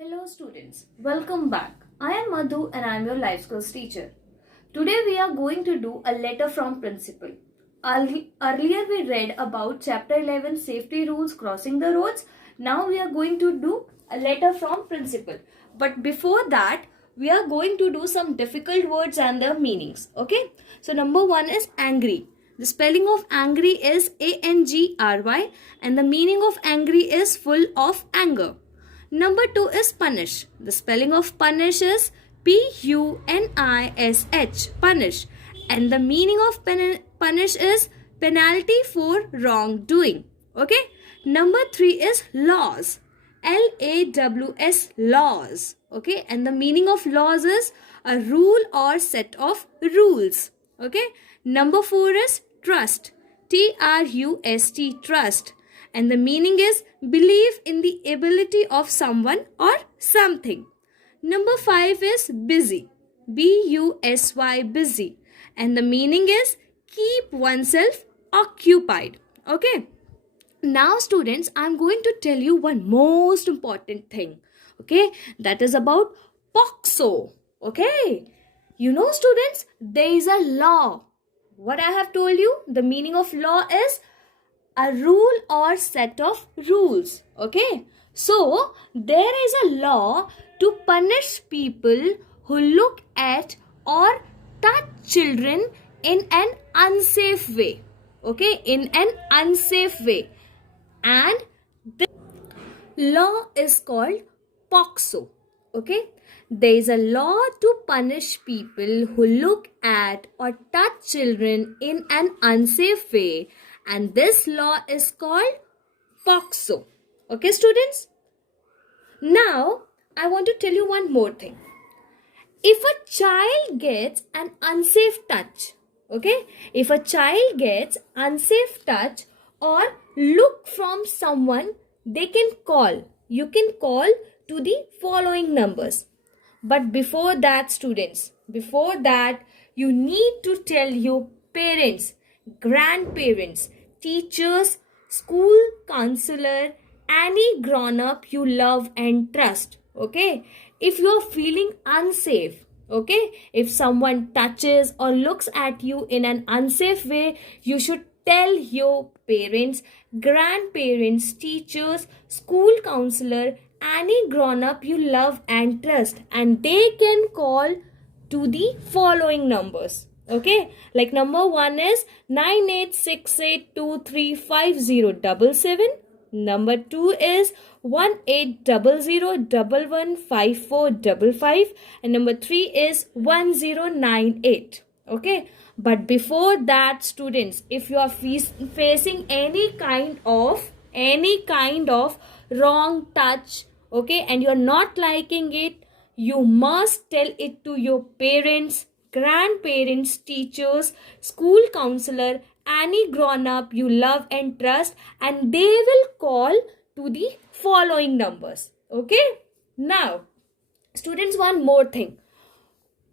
Hello students, welcome back. I am Madhu and I am your life skills teacher. Today we are going to do a letter from principal. Earlier we read about chapter 11 safety rules crossing the roads. Now we are going to do a letter from principal. But before that we are going to do some difficult words and their meanings. Okay. So number 1 is angry. The spelling of angry is A-N-G-R-Y and the meaning of angry is full of anger. Number 2 is punish. The spelling of punish is P-U-N-I-S-H, punish. And the meaning of punish is penalty for wrongdoing. Okay. Number 3 is laws. L-A-W-S, laws. Okay. And the meaning of laws is a rule or set of rules. Okay. Number 4 is trust. T-R-U-S-T, trust. And the meaning is believe in the ability of someone or something. Number 5 is busy. B-U-S-Y, busy. And the meaning is keep oneself occupied. Okay. Now students, I am going to tell you one most important thing. Okay. That is about POCSO. Okay. You know students, there is a law. What I have told you, the meaning of law is a rule or set of rules. Okay. So, there is a law to punish people who look at or touch children in an unsafe way. Okay. In an unsafe way. And the law is called POCSO. Okay. There is a law to punish people who look at or touch children in an unsafe way. And this law is called POCSO. Okay, students? Now, I want to tell you one more thing. If a child gets an unsafe touch, okay? If a child gets unsafe touch or look from someone, they can call. You can call to the following numbers. But before that, students, before that, you need to tell your parents, grandparents, teachers, school counselor, any grown-up you love and trust. Okay. If you are feeling unsafe, okay, if someone touches or looks at you in an unsafe way, you should tell your parents, grandparents, teachers, school counselor, any grown-up you love and trust, and they can call to the following numbers. Okay, like number 1 is 9868235077. Number 2 is 1800115455, and number 3 is 1098. Okay, but before that, students, if you are facing any kind of wrong touch, okay, and you are not liking it, you must tell it to your parents, grandparents, teachers, school counselor, any grown-up you love and trust, and they will call to the following numbers. Okay. Now, students, one more thing.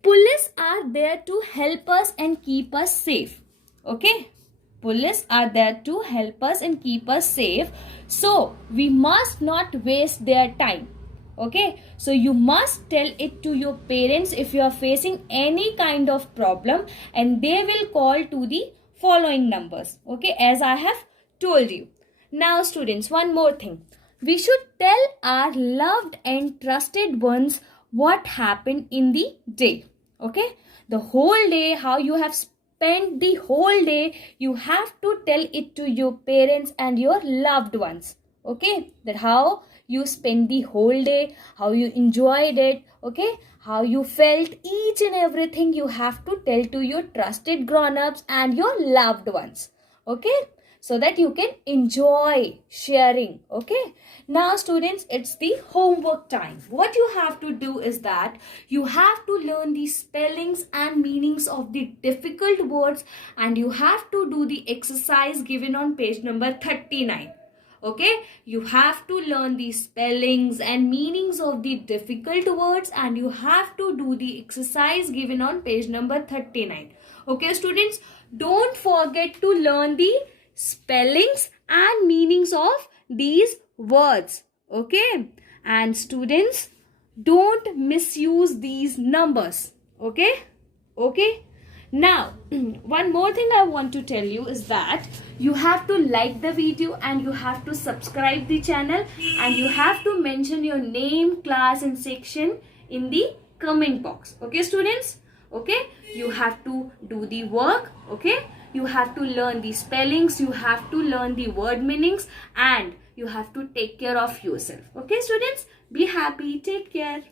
Police are there to help us and keep us safe. Okay. Police are there to help us and keep us safe. So, we must not waste their time. Okay, so you must tell it to your parents if you are facing any kind of problem, and they will call to the following numbers. Okay, as I have told you. Now students, one more thing. We should tell our loved and trusted ones what happened in the day. Okay, the whole day, how you have spent the whole day, you have to tell it to your parents and your loved ones. Okay, that how you spend the whole day, how you enjoyed it, okay, how you felt, each and everything you have to tell to your trusted grown-ups and your loved ones. Okay, so that you can enjoy sharing. Okay, now students, it's the homework time. What you have to do is that you have to learn the spellings and meanings of the difficult words, and you have to do the exercise given on page number 39. Okay, you have to learn the spellings and meanings of the difficult words, and you have to do the exercise given on page number 39. Okay, students, don't forget to learn the spellings and meanings of these words. Okay, and students, don't misuse these numbers. Okay. Now one more thing I want to tell you is that you have to like the video and you have to subscribe the channel, and you have to mention your name, class and section in the comment box. Okay students, okay, you have to do the work. Okay, you have to learn the spellings, you have to learn the word meanings, and you have to take care of yourself. Okay students, be happy, take care.